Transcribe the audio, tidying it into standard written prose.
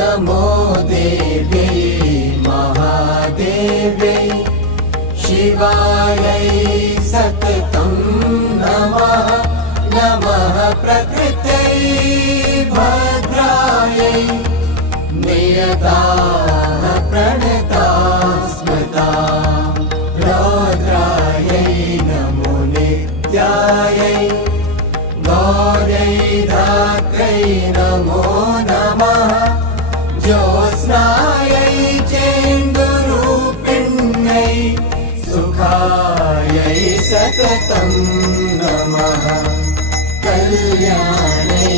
नमो देव्यै महादेव्यै शिवायै सततं नमः नमः प्रकृत्यै भद्रायै नियताः प्रणताः स्मृताः रौद्रायै नमो नित्यायै गौर्यै धात्र्यै नमो नमः ज्योत्स्नायै चेन्दुरूपिण्यै सुखायै सततं नमः कल्याणै